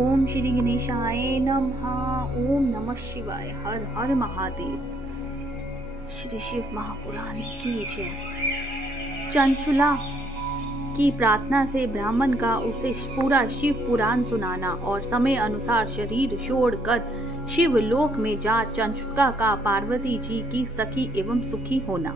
ओम श्री गणेशाय नमः। ओम नमः शिवाय। हर हर महादेव। श्री शिव महापुराण की जय। चंचुला की प्रार्थना से ब्राह्मण का उसे पूरा शिव पुराण सुनाना और समय अनुसार शरीर छोड़कर शिव लोक में जा चंचुका का पार्वती जी की सखी एवं सुखी होना।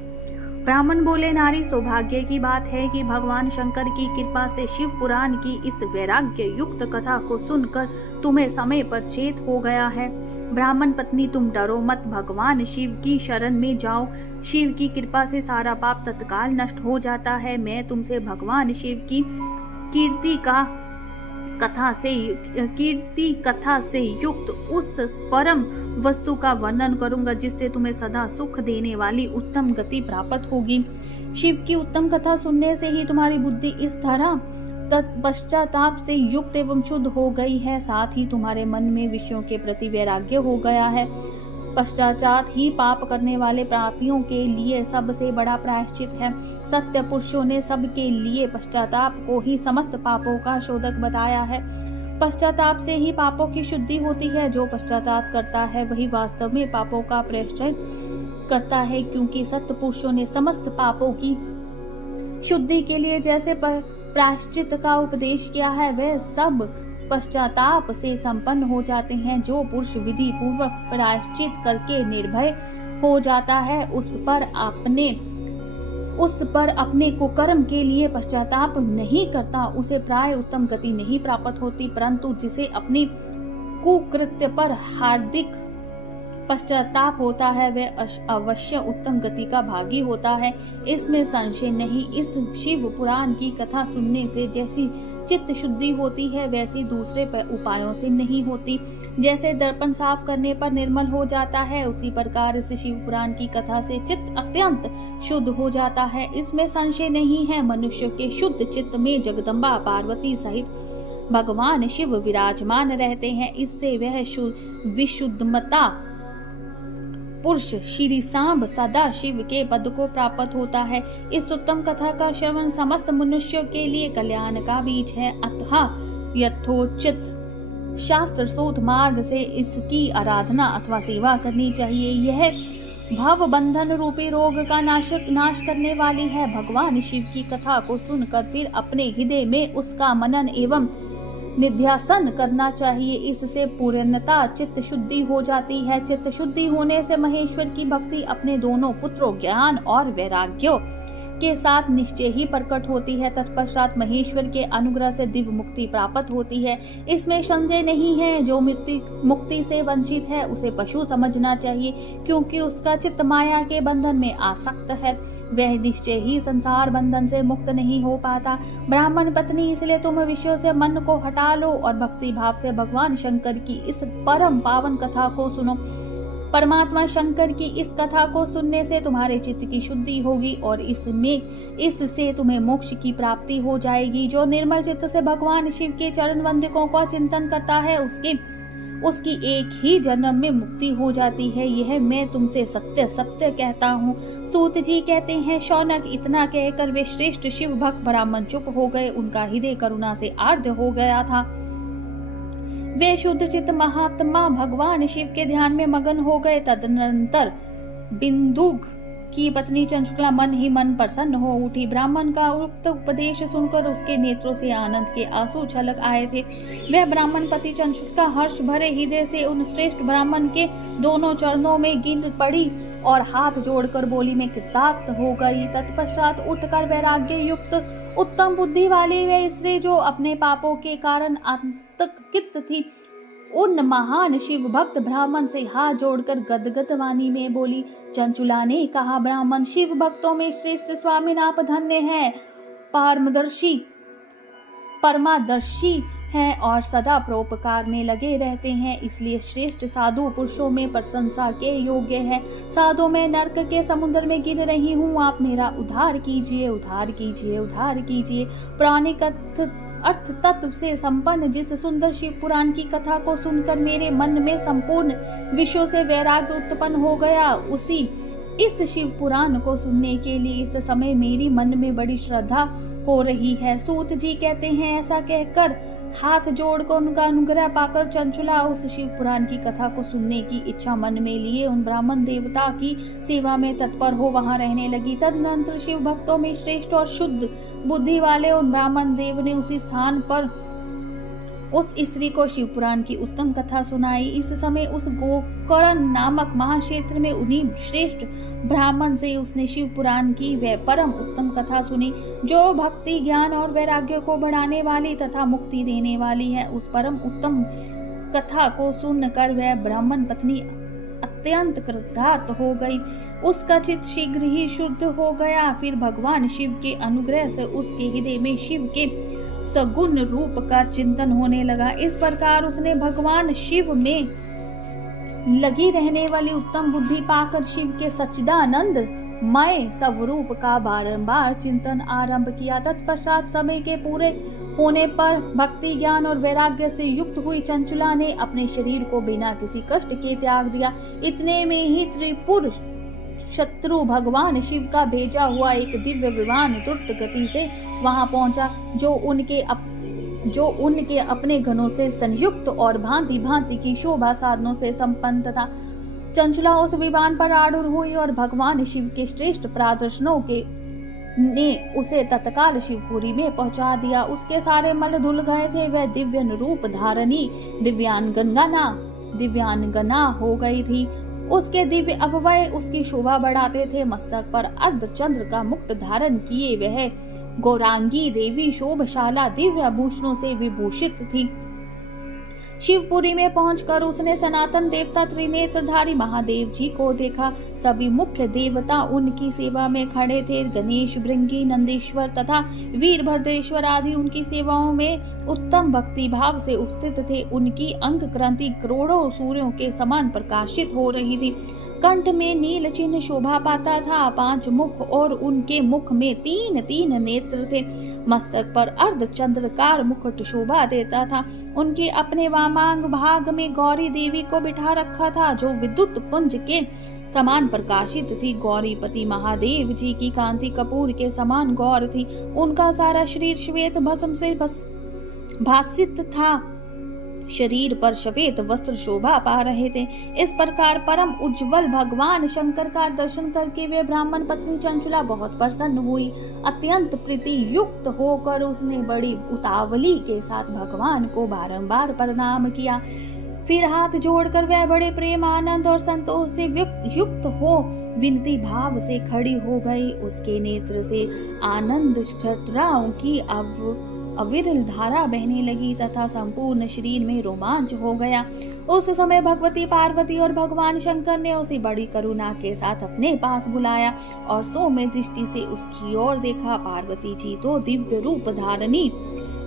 ब्राह्मण बोले, नारी सौभाग्य की बात है कि भगवान शंकर की कृपा से शिव पुराण की इस वैराग्य युक्त कथा को सुनकर तुम्हें समय पर चेत हो गया है। ब्राह्मण पत्नी, तुम डरो मत, भगवान शिव की शरण में जाओ। शिव की कृपा से सारा पाप तत्काल नष्ट हो जाता है। मैं तुमसे भगवान शिव की कीर्ति कथा से युक्त उस परम वस्तु का वर्णन करूंगा जिससे तुम्हें सदा सुख देने वाली उत्तम गति प्राप्त होगी। शिव की उत्तम कथा सुनने से ही तुम्हारी बुद्धि इस तरह पश्चाताप से युक्त एवं शुद्ध हो गई है, साथ ही तुम्हारे मन में विषयों के प्रति वैराग्य हो गया है। पश्चाताप ही पाप करने वाले पापियों के लिए सबसे बड़ा प्रायश्चित है। सत्य पुरुषों ने सबके लिए पश्चाताप को ही समस्त पापों का शोधक बताया है। पश्चाताप से ही पापों की शुद्धि होती है। जो पश्चाताप करता है वही वास्तव में पापों का प्रायश्चित करता है, क्योंकि सत्य पुरुषों ने समस्त पापों की शुद्धि के लिए जैसे प्रायश्चित का उपदेश किया है वह सब पश्चाताप से संपन्न हो जाते हैं। जो पुरुष विधि पूर्वक प्रायश्चित करके निर्भय हो जाता है उस पर अपने कुकर्म के लिए पश्चाताप नहीं करता, उसे प्राय उत्तम गति नहीं प्राप्त होती, परंतु जिसे अपनी कुकृत्य पर हार्दिक पश्चाताप होता है वह अवश्य उत्तम गति का भागी होता है। इसमें संशय नहीं। इस शिव पुराण की कथा सुनने से जैसी चित्त शुद्धि होती है वैसी दूसरे उपायों से नहीं होती। जैसे दर्पण साफ करने पर निर्मल हो जाता है, उसी प्रकार इस शिव पुराण की कथा से चित्त अत्यंत शुद्ध हो जाता है। इसमें संशय नहीं है। मनुष्य के शुद्ध चित्त में जगदम्बा पार्वती सहित भगवान शिव विराजमान रहते हैं। इससे वह विशुद्धमता पुरुष श्री सांब सदा शिव के पद को प्राप्त होता है। इस उत्तम कथा का श्रवण समस्त मनुष्यों के लिए कल्याण का बीज है। अतः यथोचित शास्त्र शोध मार्ग से इसकी आराधना अथवा सेवा करनी चाहिए। यह भव बंधन रूपी रोग का नाश करने वाली है। भगवान शिव की कथा को सुनकर फिर अपने हृदय में उसका मनन एवं निध्यासन करना चाहिए। इससे पूर्णता चित्त शुद्धि हो जाती है। चित्त शुद्धि होने से महेश्वर की भक्ति अपने दोनों पुत्रों ज्ञान और वैराग्यों के साथ निश्चय ही प्रकट होती है। तत्पश्चात महेश्वर के अनुग्रह से दिव्य मुक्ति प्राप्त होती है। इसमें संशय नहीं है। जो मुक्ति से वंचित है उसे पशु समझना चाहिए, क्योंकि उसका चित्त माया के बंधन में आसक्त है। वह निश्चय ही संसार बंधन से मुक्त नहीं हो पाता। ब्राह्मण पत्नी, इसलिए तुम विषयों से मन को हटा लो और भक्ति भाव से भगवान शंकर की इस परम पावन कथा को सुनो। परमात्मा शंकर की इस कथा को सुनने से तुम्हारे चित्त की शुद्धि होगी और इससे तुम्हें मोक्ष की प्राप्ति हो जाएगी। जो निर्मल चित्त से भगवान शिव के चरण वंदिकों का चिंतन करता है उसकी एक ही जन्म में मुक्ति हो जाती है। यह मैं तुमसे सत्य सत्य कहता हूँ। सूत जी कहते हैं, शौनक इतना कहकर वे श्रेष्ठ शिव भक्त ब्राह्मण चुप हो गए। उनका हृदय करुणा से आर्द्र हो गया था। वे शुद्ध चित्त महात्मा भगवान शिव के ध्यान में मगन हो गए। तदनंतर बिंदुक की पत्नी चंचुला मन ही मन प्रसन्न हो उठी। ब्राह्मण का उक्त उपदेश सुनकर उसके नेत्रों से आनंद के आंसू छलक आए थे। वह ब्राह्मण पति चंचुला हर्ष भरे हृदय से उन श्रेष्ठ ब्राह्मण के दोनों चरणों में गिर पड़ी और हाथ जोड़कर बोली में कृतार्थ हो गई। तत्पश्चात उठकर वैराग्य युक्त उत्तम बुद्धि वाली वह स्त्री, जो अपने पापों के कारण आतंकित थी, उन महान शिव भक्त ब्राह्मण से हाथ जोड़कर गदगद वाणी में बोली। चंचुला ने कहा, ब्राह्मण शिव भक्तों में श्रेष्ठ स्वामी आप धन्य हैं, परमादर्शी हैं और सदा परोपकार में लगे रहते हैं। इसलिए श्रेष्ठ साधु पुरुषों में प्रशंसा के योग्य है। साधु मैं नरक के समुद्र में गिर रही हूँ, आप मेरा उद्धार कीजिए, उद्धार कीजिए, उद्धार कीजिए। पुराणिक अर्थ तत्व से संपन्न जिस सुंदर शिव पुराण की कथा को सुनकर मेरे मन में संपूर्ण विषयों से वैराग्य उत्पन्न हो गया, उसी इस शिव पुराण को सुनने के लिए इस समय मेरी मन में बड़ी श्रद्धा हो रही है। सूत जी कहते हैं, ऐसा कहकर हाथ जोड़कर उनका अनुग्रह पाकर चंचुला उस शिव पुराण की कथा को सुनने की इच्छा मन में लिए उन ब्राह्मण देवता की सेवा में तत्पर हो वहां रहने लगी। तदनंतर शिव भक्तों में श्रेष्ठ और शुद्ध बुद्धि वाले उन ब्राह्मण देव ने उसी स्थान पर उस स्त्री को शिव पुराण की उत्तम कथा सुनाई। इस समय उस गोकर्ण नामक महाक्षेत्र में उन्हीं श्रेष्ठ ब्राह्मण से उसने शिव पुराण की वह परम उत्तम कथा सुनी, जो भक्ति ज्ञान और वैराग्य को बढ़ाने वाली तथा मुक्ति देने वाली है। उस परम उत्तम कथा को सुनकर वह ब्राह्मण पत्नी अत्यंत कृतार्थ हो गई। उसका चित्त शीघ्र ही शुद्ध हो गया। फिर भगवान शिव के अनुग्रह से उसके हृदय में शिव के सगुण रूप का चिंतन होने लगा। इस प्रकार उसने भगवान शिव में लगी रहने वाली उत्तम बुद्धि पाकर शिव के सच्चिदानंद मय स्वरूप का बारंबार चिंतन आरंभ किया। तत्पश्चात समय के पूरे होने पर भक्ति ज्ञान और वैराग्य से युक्त हुई चंचुला ने अपने शरीर को बिना किसी कष्ट के त्याग दिया। इतने में ही त्रिपुर शत्रु भगवान शिव का भेजा हुआ एक दिव्य विमान द्रुत गति से वहां पहुंचा, जो उनके अपने घनों से संयुक्त और भांति भांति की शोभा साधनों से संपन्न था। चंचुला उस विमान पर आरूढ़ हुई और भगवान शिव के श्रेष्ठ प्रदर्शनों ने उसे तत्काल शिवपुरी में पहुंचा दिया। उसके सारे मल धुल गए थे। वह दिव्य रूप धारणी दिव्यांगना हो गई थी। उसके दिव्य अवयव उसकी शोभा बढ़ाते थे। मस्तक पर अर्धचंद्र का मुकुट धारण किए वह गौरांगी देवी शोभशाला दिव्य आभूषणों से विभूषित थी। शिवपुरी में पहुंचकर उसने सनातन देवता त्रिनेत्रधारी महादेव जी को देखा। सभी मुख्य देवता उनकी सेवा में खड़े थे। गणेश, भृंगी, नंदीश्वर तथा वीरभद्रेश्वर आदि उनकी सेवाओं में उत्तम भक्ति भाव से उपस्थित थे। उनकी अंग क्रांति करोड़ों सूर्यों के समान प्रकाशित हो रही थी। कंठ में नील चिन्ह शोभा पाता था। 5 मुख और उनके मुख में 3 नेत्र थे। मस्तक पर अर्धचंद्राकार मुकुट शोभा देता था। उनके अपने वामांग भाग में गौरी देवी को बिठा रखा था, जो विद्युत पुंज के समान प्रकाशित थी। गौरीपति महादेव जी की कांति कपूर के समान गौर थी। उनका सारा शरीर श्वेत भस्म से भासित था। शरीर पर श्वेत वस्त्र शोभा पा रहे थे। इस प्रकार परम उज्जवल भगवान शंकर का दर्शन करके वे ब्राह्मण पत्नी चंचुला बहुत प्रसन्न हुई। अत्यंत प्रीति युक्त होकर उसने बड़ी उतावली के साथ भगवान को बारंबार प्रणाम किया। फिर हाथ जोड़कर वह बड़े प्रेम आनंद और संतोष से युक्त हो विनती भाव से खड़ी हो गई। उसके नेत्र से आनंद छटाओं की अविरल धारा बहने लगी तथा संपूर्ण शरीर में रोमांच हो गया। उस समय भगवती पार्वती और भगवान शंकर ने उसे बड़ी करुणा के साथ अपने पास बुलाया और सौम्य दृष्टि से उसकी ओर देखा। पार्वती जी तो दिव्य रूप धारणी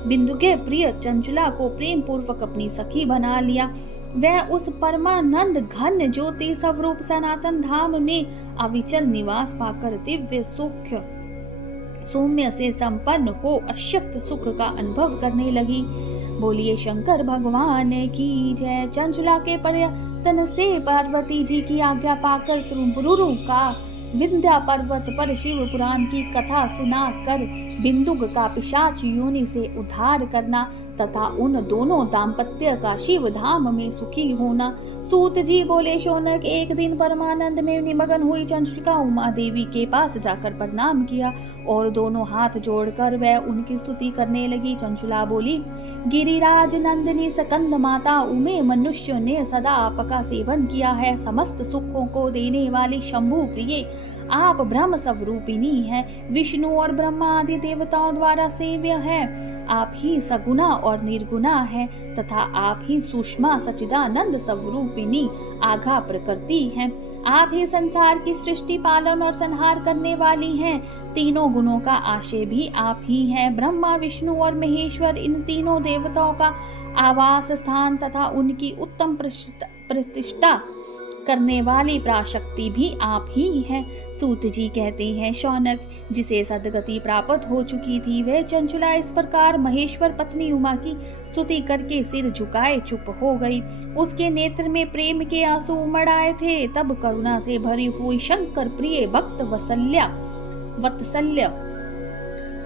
बिंदु के प्रिय चंचुला को प्रेम पूर्वक अपनी सखी बना लिया। वह उस परमानंद घन ज्योति स्वरूप सनातन धाम में अविचल निवास पाकर दिव्य सुख सौम्य से संपन्न हो अशक्य सुख का अनुभव करने लगी। बोलिए शंकर भगवान की जय। चंचुला के प्रयत्न से पार्वती जी की आज्ञा पाकर त्रिपुरु का विंध्या पर्वत पर शिव पुराण की कथा सुनाकर बिंदुक का पिशाच योनि से उद्धार करना तथा उन दोनों दाम्पत्य का शिव धाम में सुखी होना। सूत जी बोले शौनक, एक दिन परमानंद में निमग्न हुई चंचुला उमा देवी के पास जाकर प्रणाम किया और दोनों हाथ जोड़कर वह उनकी स्तुति करने लगी। चंचुला बोली, गिरिराज नंदिनी सकंद माता उमे मनुष्य ने सदा आपका सेवन किया है। समस्त सुखों को देने वाली शंभु प्रिय आप ब्रह्म स्वरूपिणी है, विष्णु और ब्रह्मा आदि देवताओं द्वारा सेव्य है। आप ही सगुना और निर्गुणा है तथा आप ही सूक्ष्म सच्चिदानंद स्वरूपिणी आघा प्रकृति है। आप ही संसार की सृष्टि पालन और संहार करने वाली हैं। तीनों गुणों का आशय भी आप ही हैं। ब्रह्मा विष्णु और महेश्वर इन तीनों देवताओं का आवास स्थान तथा उनकी उत्तम प्रतिष्ठा करने वाली प्राशक्ति भी आप ही हैं। सूत जी कहते हैं, शौनक, जिसे सदगति प्राप्त हो चुकी थी वह चंचुला इस प्रकार महेश्वर पत्नी उमा की स्तुति करके सिर झुकाए चुप हो गई। उसके नेत्र में प्रेम के आंसू उमड़ आए थे। तब करुणा से भरी हुई शंकर प्रिय भक्त वत्सल्य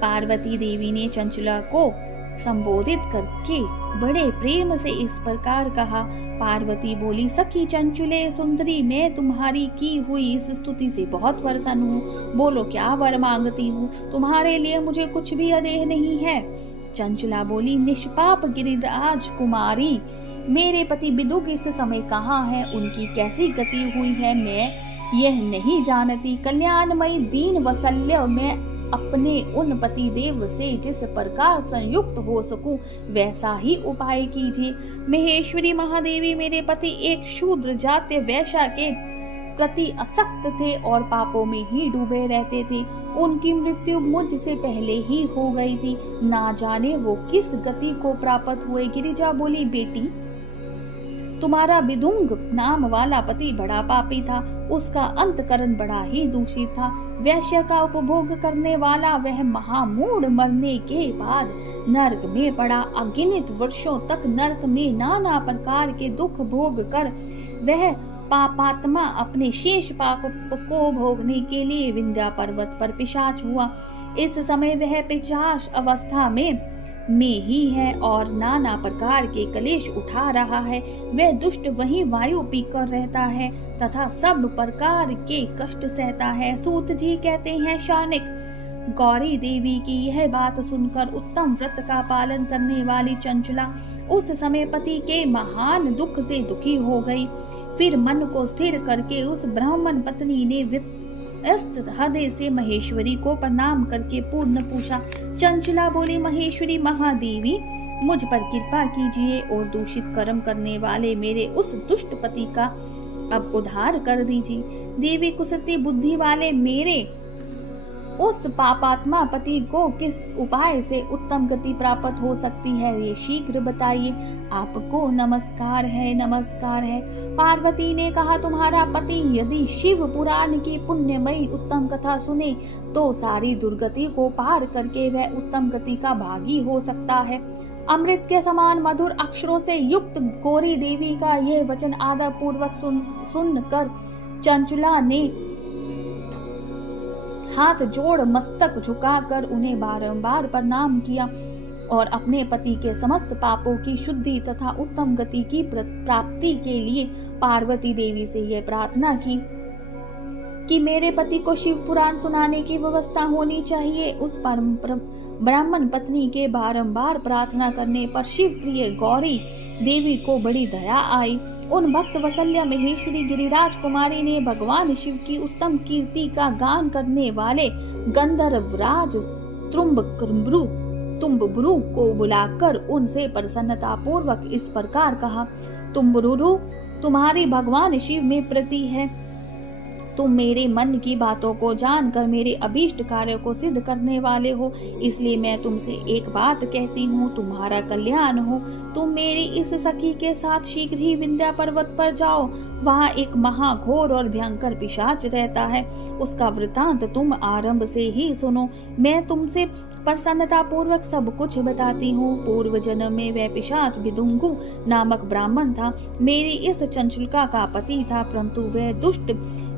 पार्वती देवी ने चंचुला को संबोधित करके बड़े प्रेम से इस प्रकार कहा। पार्वती बोली, सखी चंचुले सुंदरी, मैं तुम्हारी की हुई इस स्तुति से बहुत प्रसन्न हूँ। बोलो क्या वर मांगती हूँ, तुम्हारे लिए मुझे कुछ भी आदेह नहीं है। चंचुला बोली, निष्पाप गिरिराज कुमारी, मेरे पति विदुर इस समय कहाँ है, उनकी कैसी गति हुई है, मैं यह नहीं जानती। कल्याणमयी दीन वत्सल्य, मैं अपने उन पति देव से जिस प्रकार संयुक्त हो सकूं वैसा ही उपाय कीजिए। महेश्वरी महादेवी, मेरे पति एक शूद्र जाति वैश्या के प्रति आसक्त थे और पापों में ही डूबे रहते थे। उनकी मृत्यु मुझसे पहले ही हो गई थी, ना जाने वो किस गति को प्राप्त हुए। गिरिजा बोली, बेटी तुम्हारा विदुंग नाम वाला पति बड़ा पापी था, उसका अंतकरण बड़ा ही दूषित था। वैश्य का उपभोग करने वाला वह महामूढ़ मरने के बाद नरक में पड़ा। अगिनत वर्षों तक नरक में नाना प्रकार के दुख भोग कर वह पापात्मा अपने शेष पाप को भोगने के लिए विंध्या पर्वत पर पिशाच हुआ। इस समय वह पिशाच अवस्था में ही है और नाना प्रकार के कलेश उठा रहा है। वह दुष्ट वही वायु पीकर रहता है तथा सब प्रकार के कष्ट सहता है। सूत जी कहते हैं, शौनिक, गौरी देवी की यह बात सुनकर उत्तम व्रत का पालन करने वाली चंचुला उस समय पति के महान दुख से दुखी हो गई। फिर मन को स्थिर करके उस ब्राह्मण पत्नी ने हृदय से महेश्वरी को प्रणाम करके पूर्ण पूछा। चंचला बोली, महेश्वरी महादेवी, मुझ पर कृपा कीजिए और दूषित कर्म करने वाले मेरे उस दुष्ट पति का अब उद्धार कर दीजिए। देवी कुसती बुद्धि वाले मेरे उस पापात्मा पति को किस उपाय से उत्तम गति प्राप्त हो सकती है, ये शीघ्र बताइए। आपको नमस्कार है, नमस्कार है। पार्वती ने कहा, तुम्हारा पति यदि शिव पुराण की पुण्यमयी उत्तम कथा सुने तो सारी दुर्गति को पार करके वह उत्तम गति का भागी हो सकता है। अमृत के समान मधुर अक्षरों से युक्त गौरी देवी का यह वचन आदर पूर्वक सुनकर चंचुला ने हाथ जोड़ मस्तक झुकाकर उन्हें बारंबार प्रणाम किया और अपने पति के समस्त पापों की शुद्धि तथा उत्तम गति की प्राप्ति के लिए पार्वती देवी से यह प्रार्थना की कि मेरे पति को शिव पुराण सुनाने की व्यवस्था होनी चाहिए। उस ब्राह्मण पत्नी के बारंबार प्रार्थना करने पर शिव प्रिय गौरी देवी को बड़ी दया आई। उन भक्त वत्सल्य महेश्वरी गिरिराज कुमारी ने भगवान शिव की उत्तम कीर्ति का गान करने वाले गंधर्वराज तुम्बुरु को बुलाकर उनसे प्रसन्नता पूर्वक इस प्रकार कहा, तुम्बुरु, तुम्हारी भगवान शिव में प्रीति है। तुम मेरे मन की बातों को जानकर मेरे अभीष्ट कार्यों को सिद्ध करने वाले हो, इसलिए मैं तुमसे एक बात कहती हूँ, तुम्हारा कल्याण हो। तुम मेरी इस सखी के साथ शीघ्र ही विंध्या पर्वत पर जाओ। वहाँ एक महाघोर और भयंकर पिशाच रहता है, उसका वृतांत तुम आरंभ से ही सुनो। मैं तुमसे प्रसन्नता पूर्वक सब कुछ बताती हूँ। पूर्व जन्म में वह पिशाच विदुंगु नामक ब्राह्मण था, मेरी इस चंचुलिका का पति था, परंतु वह दुष्ट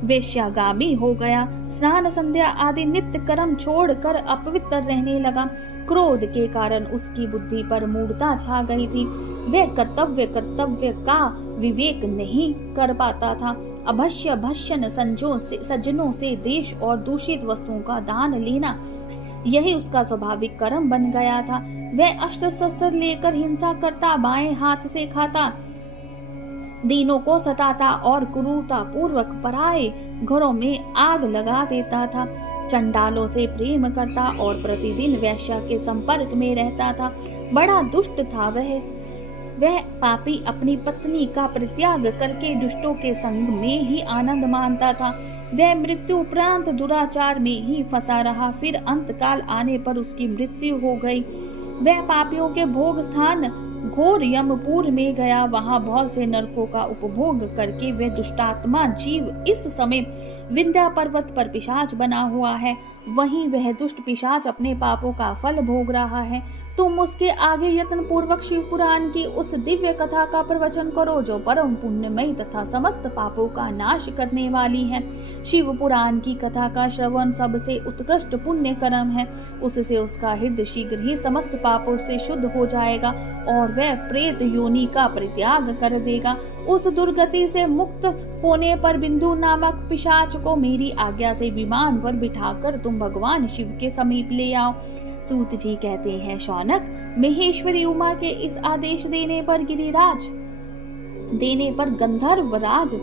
वेश्यागामी हो गया। स्नान संध्या आदि नित्य कर्म छोड़कर अपवित्र रहने लगा। क्रोध के कारण उसकी बुद्धि पर मूढ़ता छा गई थी। वह कर्तव्य का विवेक नहीं कर पाता था। अभक्ष्य भक्षण सज्जनों से देश और दूषित वस्तुओं का दान लेना, यही उसका स्वाभाविक कर्म बन गया था। वह अस्त्र शस्त्र लेकर हिंसा करता, बाएं हाथ से खाता, दीनों को सताता और क्रूरता पूर्वक पराये घरों में आग लगा देता था। चंडालों से प्रेम करता और प्रतिदिन वैश्या के संपर्क में रहता था। बड़ा दुष्ट था वह पापी अपनी पत्नी का परित्याग करके दुष्टों के संग में ही आनंद मानता था। वह मृत्यु उपरांत दुराचार में ही फंसा रहा। फिर अंतकाल आने पर उसकी मृत्यु हो गई। वह पापियों के भोग स्थान घोर यमपुर में गया। वहां बहुत से नरकों का उपभोग करके वह दुष्टात्मा जीव इस समय विंध्या पर्वत पर पिशाच बना हुआ है। वहीं वह दुष्ट पिशाच अपने पापों का फल भोग रहा है। तुम उसके आगे यत्न पूर्वक शिव पुराण की उस दिव्य कथा का प्रवचन करो जो परम पुण्यमयी तथा समस्त पापों का नाश करने वाली है। शिव पुराण की कथा का श्रवण सबसे उत्कृष्ट पुण्य कर्म है। उससे उसका हृदय शीघ्र ही समस्त पापों से शुद्ध हो जाएगा और वह प्रेत योनि का परित्याग कर देगा। उस दुर्गति से मुक्त होने पर बिंदु नामक पिशाच को मेरी आज्ञा से विमान पर बिठाकर तुम भगवान शिव के समीप ले आओ। सूत जी कहते हैं, शौनक, महेश्वरी उमा के इस आदेश देने पर गंधर्वराज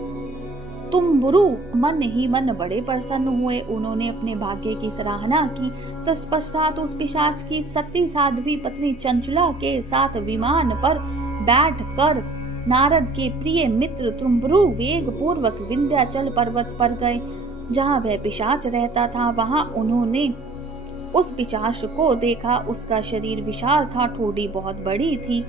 तुम्बुरु मन ही मन बड़े प्रसन्न हुए। उन्होंने अपने भाग्य की सराहना की। तत्पश्चात उस पिशाच की सती साध्वी पत्नी चंचला के साथ विमान पर बैठकर नारद के प्रिय मित्र तुम्बुरु वेग पूर्वक विंध्याचल पर्वत पर गए, जहाँ वह पिशाच रहता था। वहां उन्होंने उस पिशाच को देखा। उसका शरीर विशाल था, ठोड़ी बहुत बड़ी थी।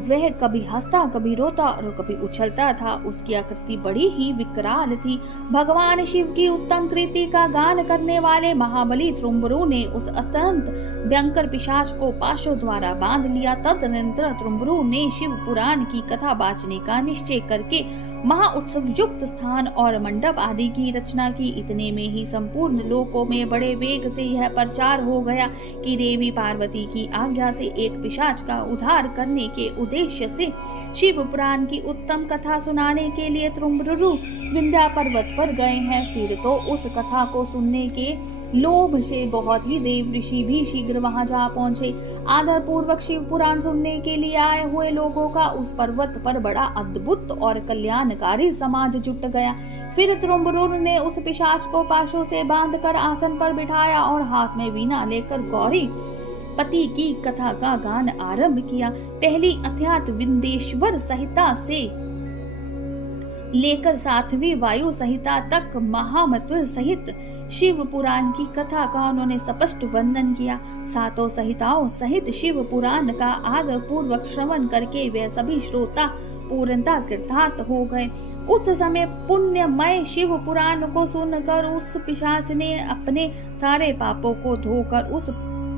वह कभी हंसता, कभी रोता और कभी उछलता था। उसकी आकृति बड़ी ही विकराल थी। भगवान शिव की उत्तम कृति का गान करने वाले महाबली तुम्बुरु ने उस अत्यंत भयंकर पिशाच को पाशों द्वारा बांध लिया। तदनंतर तुम्बुरु ने शिव पुराण की कथा बांचने का निश्चय करके महाउत्सव युक्त स्थान और मंडप आदि की रचना की। इतने में ही संपूर्ण लोकों में बड़े वेग से यह प्रचार हो गया कि देवी पार्वती की आज्ञा से एक पिशाच का उद्धार करने के उद्देश्य से शिव पुराण की उत्तम कथा सुनाने के लिए तुम्बुरु विंध्या पर्वत पर गए हैं। फिर तो उस कथा को सुनने के लोभ से बहुत ही देव ऋषि भी शीघ्र वहां जा पहुंचे। आदर पूर्वक शिव पुराण सुनने के लिए आए हुए लोगों का उस पर्वत पर बड़ा अद्भुत और कल्याणकारी समाज जुट गया। फिर तुम्बुरु ने उस पिशाच को पाशों से बांधकर आसन पर बिठाया और हाथ में वीणा लेकर गौरी पति की कथा का गान आरंभ किया। पहली अध्यात्म विंदेश्वर संहिता से लेकर 7वीं वायु संहिता तक महामत्व सहित शिव पुराण की कथा का उन्होंने स्पष्ट वर्णन किया। 7 संहिताओं सहित शिव पुराण का आदर पूर्वक श्रवण करके वे सभी श्रोता पूर्णतः कृतार्थ हो गए। उस समय पुण्यमय शिव पुराण को सुनकर उस पिशाच ने अपने सारे पापों को धोकर उस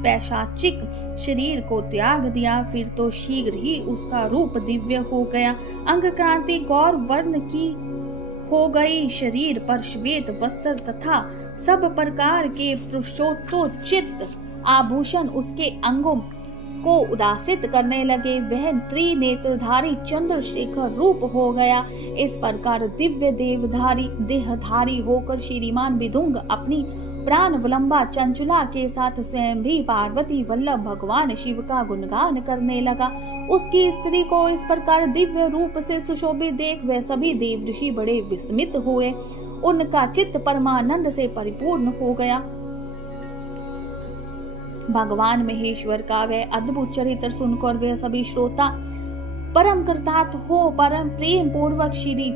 पैशाचिक शरीर को त्याग दिया। फिर तो शीघ्र ही उसका रूप दिव्य हो गया। अंग क्रांति गौर वर्ण की हो गई। शरीर पर श्वेत वस्त्र तथा सब प्रकार के पुरुषोत्तोचित आभूषण उसके अंगों को उदासित करने लगे। वह त्रिनेत्रधारी चंद्रशेखर रूप हो गया। इस प्रकार दिव्य देहधारी होकर श्रीमान विदुंग अपनी प्राणवलंबा चंचुला के साथ स्वयं भी पार्वती वल्लभ भगवान शिव का गुणगान करने लगा। उसकी स्त्री को इस प्रकार दिव्य रूप से सुशोभित देख वे सभी देव ऋषि बड़े विस्मित हुए। उनका चित्त परमानंद से परिपूर्ण हो गया। भगवान महेश्वर का वह अद्भुत चरित्र सुनकर वे सभी श्रोता परम कृतार्थ हो परम प्रेम पूर्वक श्री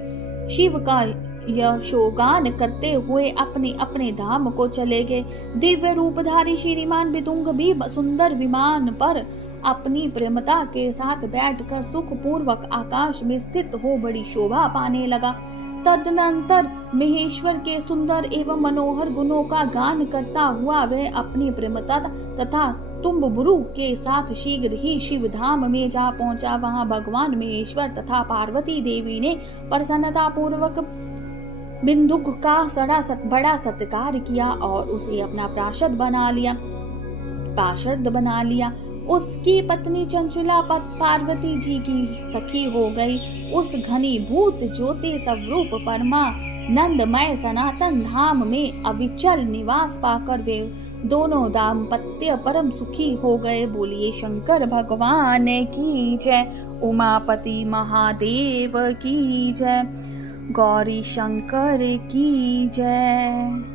शिव का यशोगान करते हुए अपने अपने धाम को चले गए। दिव्य रूपधारी श्रीमान विदुंग भी सुंदर विमान पर अपनी प्रेमता के साथ बैठकर सुख पूर्वक आकाश में स्थित हो बड़ी शोभा पाने लगा। तदनंतर महेश्वर के सुंदर एवं मनोहर गुणों का गान करता हुआ वह अपनी प्रेमता तथा तुम्बुरु के साथ शीघ्र ही शिव धाम में जा पहुंचा। वहां भगवान महेश्वर तथा पार्वती देवी ने प्रसन्नता पूर्वक बिंदुक का बड़ा सत्कार किया और उसे अपना पार्षद बना लिया। उसकी पत्नी चंचुला पार्वती जी की सखी हो गई। उस घनीभूत ज्योति स्वरूप परमानंदमय सनातन धाम में अविचल निवास पाकर वे दोनों दाम्पत्य परम सुखी हो गए। बोलिए शंकर भगवान की जय, उमापति महादेव की जय, गौरी शंकर की जय।